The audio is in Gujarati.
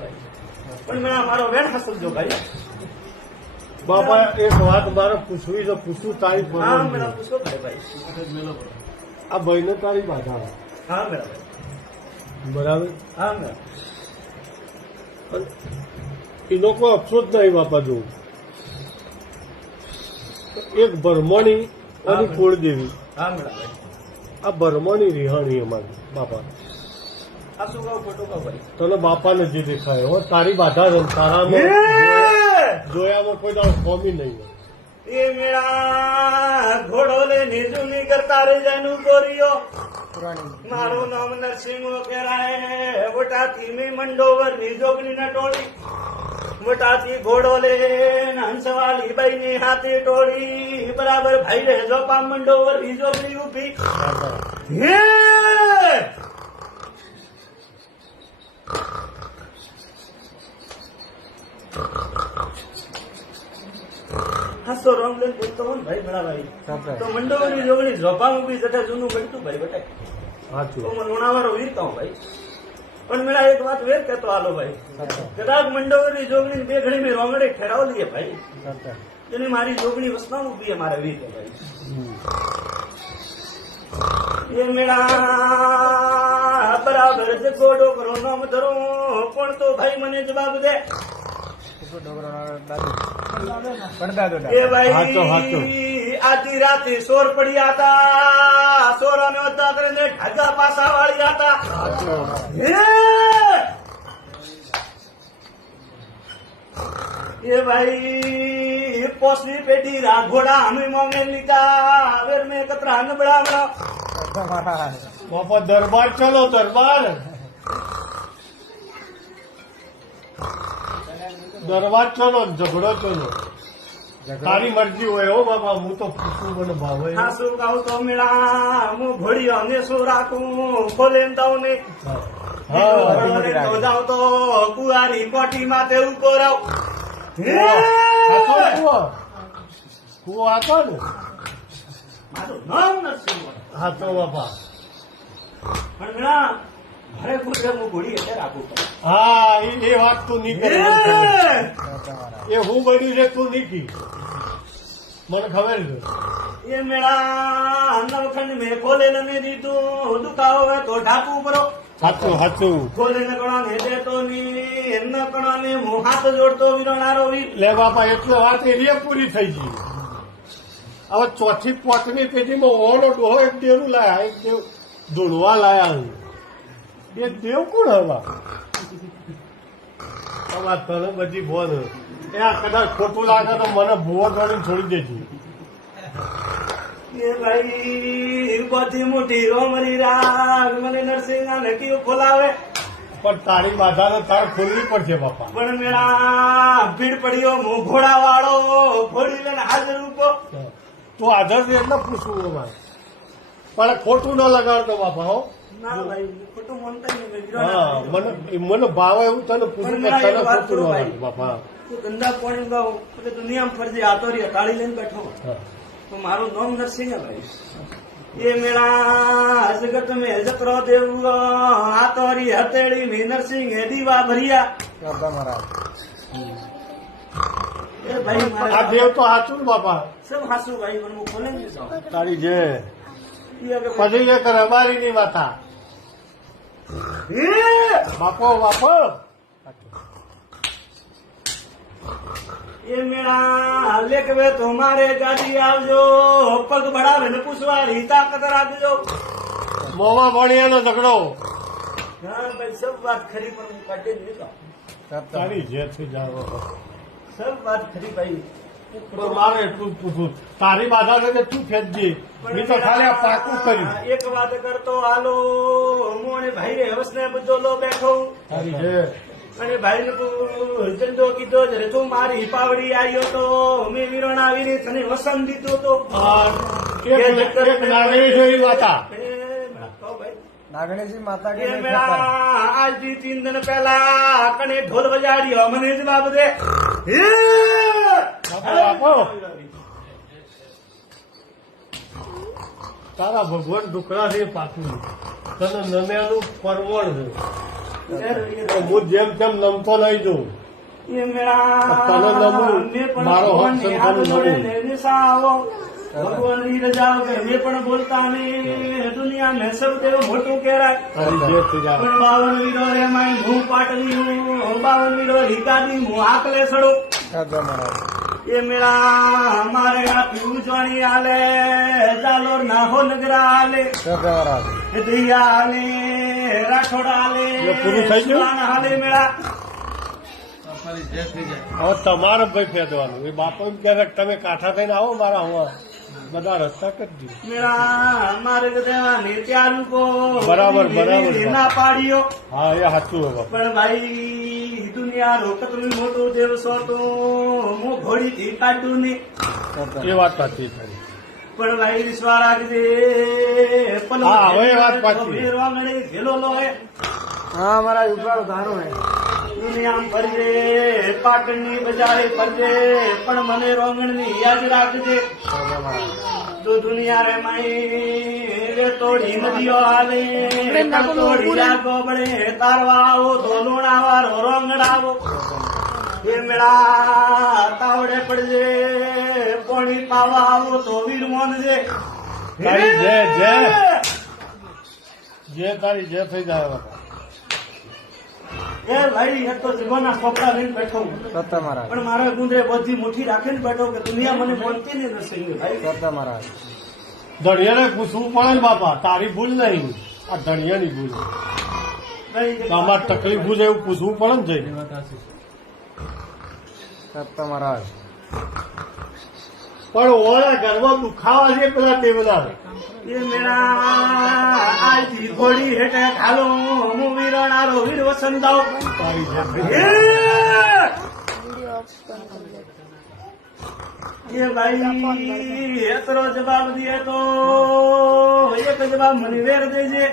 ભાઈ પણ મેં મારો વેણ હસલજો ભાઈ બાપા એક વાત મારે પૂછવી છે, પૂછું તારી હા પર મેરા પૂછો ભાઈ આ ભાઈને તારી બાધા હા મેરા ભાઈ બરાબર, હા મેરા એ લોકો અફસોસ નહીં બાપા જોવું એક ભરમણી અને કુળદેવી હા મેરા ભાઈ આ ભરમણી રિહાણી અમારી બાપા આ શું કહું ખોટું કહું ભાઈ તને બાપાને જે દેખાય હો તારી બાધા છે તારામાં જોયામાં કોઈ દાડો કોમી નહીં હોય. એ મેળા ઘોડો લે નિજુની કરતા રે જાનું ગોરીઓ મારું નામ નરસિંહ કેરાય વટાથી મેં મંડોવર નિજોગની ન ટોળી વટાથી ઘોડો લે હંસવાલી બાઈ ની હાથે ટોળી બરાબર ભાઈ રે જોપા મંડોવર નિજોગની ઉભી હે હસો રોમ લઈને બોલતો હોય ને ભાઈ બડા ભાઈ તો મંડોવરની જોગણી જોપા ઉભી જતા જૂનું બનતું ભાઈ બટા સાચું તો મને ઉણાવાળો વીરતા હું ભાઈ પણ મેળા એક વાત વેર કહેતો હાલો ભાઈ કદાચ મંડોવરની જોગણી બે ઘડી મેં રોંગડે ઠેરાવ લઈએ ભાઈ એની મારી જોગણી વસના ઉભી મારે વીર ભાઈ એ મેળા બરાબર છે ગોડો કરો નામ ધરો પણ તો ભાઈ મને જવાબ દે એ ભાઈ આધી રાતે સોર પડ્યા હતા સોરા ને હતા કરીને ઢાગા પાસા વાળ્યા હતા એ ભાઈ પોસની પેટી રાઘોડા અમે મોંગે લીધા વેર મેં કતરા નબળા બાપા દરબાર ચલો દરબાર દરબાર ચલો ઝઘડો ચલો તારી મરજી હોય હો બાબા હું તો પૂછું મને ભાવે હા શું કહું તો મેળા હું ઘોડીઓ ને શું રાખું ખોલે દઉં ને જાઉં તો કુવારી કોટી માં તેવું કોરાવ કુવો હતો ને મારું નામ નથી હા તો બાપા પણ મેળા ઘરે પૂછે હું ઘોડી એટલે રાખું પડે હા એ વાત તું નહીં કરે મને ખબર. એ હું બન્યું છે તું નહીં કી મને ખબર છે એ મેળા નવખંડ મેં ખોલે ને દીધું દુખાવો હોય તો ઢાકું કરો સાચું સાચું ખોલે ને કણા ને દેતો ની એમના કણા ને હું હાથ જોડતો વિરણારો વીર લે બાપા એટલે વાત એ પૂરી થઈ ગઈ હવે ચોથી પોતની પેટીમાં ઓનો ડોહો એક દેવું લાયા એક દેવ જોડવા લાયા એ દેવ કોણ હવા વાત તને બધી બોલ એ આ કદાચ ખોટું લાગે તો મને ભૂવો ગણીને છોડી દેજે એ ભાઈ બધી મોટી રોમરી રાગ મને નરસિંહ નકી ખોલાવે પણ તારી બાધા તો તારે ખોલવી પડશે બાપા પણ મેળા ભીડ પડ્યો હું ઘોડા વાળો ઘોડી લઈને હાજર ઉભો તું આદર છે એટલે પૂછવું અમારે પણ ખોટું ન લગાડતો બાપા હો ના ભાઈ ખોટું માનતા નહીં મેં હા વિરોધ મને ભાવે એવું તને પૂછું પણ કે મેરા તને એક વાત ખોટું ન કરું લાગે ભાઈ. બાપા તું ગંદા પાણી ગાવ એટલે દુનિયામાં ફરજે આતોરી તાળી લઈને બેઠો હા. તો મારું નામ નરસિંહ ભાઈ એ મેળા જગત મેં જતરો દેવ આતોરી હતેડી મેં નરસિંહ હે દીવા ભર્યા એ ભાઈ આ મારા દેવ તો સાચું ને બાપા સબ હાસુ ભાઈ પણ હું ખોલે નહીં જાઉં તારી જે એ અગર પછી જે કરે અમારી ની વાતા બાપો બાપો એ મેળા લેખવે તો મારે ગાડી આવજો પગ બળાવે ને પૂછવાડી તાકાત રાખજો મોમાં ભણિયાનો ઝઘડો હા ભાઈ સબ વાત ખરી પણ હું કાઢી જ નહીં જાઉં. તારી જે છે જાણો સબ વાત ખરી ભાઈ પણ મારે એટલું જ પૂછું તારી બાધા છે કે તું ખેંચજે મેં તો ખાલી આ પાકું કર્યું એક વાત કરતો હાલો હું અને ભાઈ રે હવસને બધો લો બેઠો તારી જે અને ભાઈ ને ધંધો કીધો જરે તું મારી પાવડી આવ્યો તો મેં વિરણ આવીને તને વસન દીધો તો એક નાગરી જોઈ વાતા નાગણેશજી માતા એ મેળા આજથી 3 દિન પહેલા કને ઢોલ વજાડ્યો મને જ બાબતે બાપો તારા ભગવાન દુકડા છે પાકું તને નમ્યાનું પરવણ છે હું જેમ તેમ નમતો નહીં જોઉં ये मेरा तने नमूं, मैं पण मारो हक भगवानની संतान હાથ જોડે नमूं। નિર્દિશા આવો ભગવાનની રજા વગર મેં પણ બોલતા ને દુનિયા મેં સૌ તેવો મોટું કહેવાય તારી જે થઈ જાય પણ 52 વીરો રે માઈ હું પાટવી હું 52 વીરો રીકાદી હું આકલે સડો એ મેળા મારે આ પીવજવાણી આલે જાલોર ના હો નગરા આલે દૈયા આલે રાઠોડ આલે એ પૂરું થઈ ગયું? સુરાણ આલે મેળા હવે તમારે ભાઈ ફેદવાનું એ બાપો એમ કહે છે કે તમે કાંઠા થઈને આવો મારા હું બધા રસ્તા કરી દીધું મેરા માર્ગ દેવાની ત્યારું કો બરાબર, બરાબર. ના પાડ્યો હા એ સાચું હવે પણ ભાઈ દુનિયા રોકતનું મોટું દેવસો તો હું ઘોડી થી કાઢું ને એ વાત સાચી કરી પણ ભાઈ વિશ્વા રાખજે પલો હા, હવે એ વાત પાછી. વાંગડે ઘેલો લોહે हाँ हमारा उपराड़ो धारो है દુનિયામાં ફરજે પાટણની બજારે ફરજે પણ મને રોંગણની યાદ રાખજે તો દુનિયા રે માઈ રે તોડી નદીઓ હાલે તોડી જાગો બળે તારવા આવો તો લોણાવાળો રોંગણાવો એ મેળા તાવડે પડજે પોણી પાવા આવો તો વીર મોનજે તારી જે તારી જે થઈ જાય હવે. એ ભાઈ એક તો જીવનના કપડા લઈને બેઠો હું. सत्ता महाराज પણ મારે ગુંદરે બધી મુઠ્ઠી રાખીને બેઠો કે દુનિયા મને બોલતી નહીં નથી ભાઈ सत्ता महाराज ધણિયાને પૂછવું પડે ને બાપા તારી ભૂલ નહીં આ ધણિયાની ભૂલ ભાઈ તો અમારે તકલીફ છે એવું પૂછવું પડે ને જઈને सत्ता महाराज પણ ઓળા ઘરમાં દુખાવા છે પેલા ટેબલા એ મેરા આજી ઘોડી હેઠે ખાલો હું વીરણારો વીર વસંતાવ તારી જે થઈ એ ભાઈ એતરો જવાબ દે તો એક જવાબ મને વેર દેજે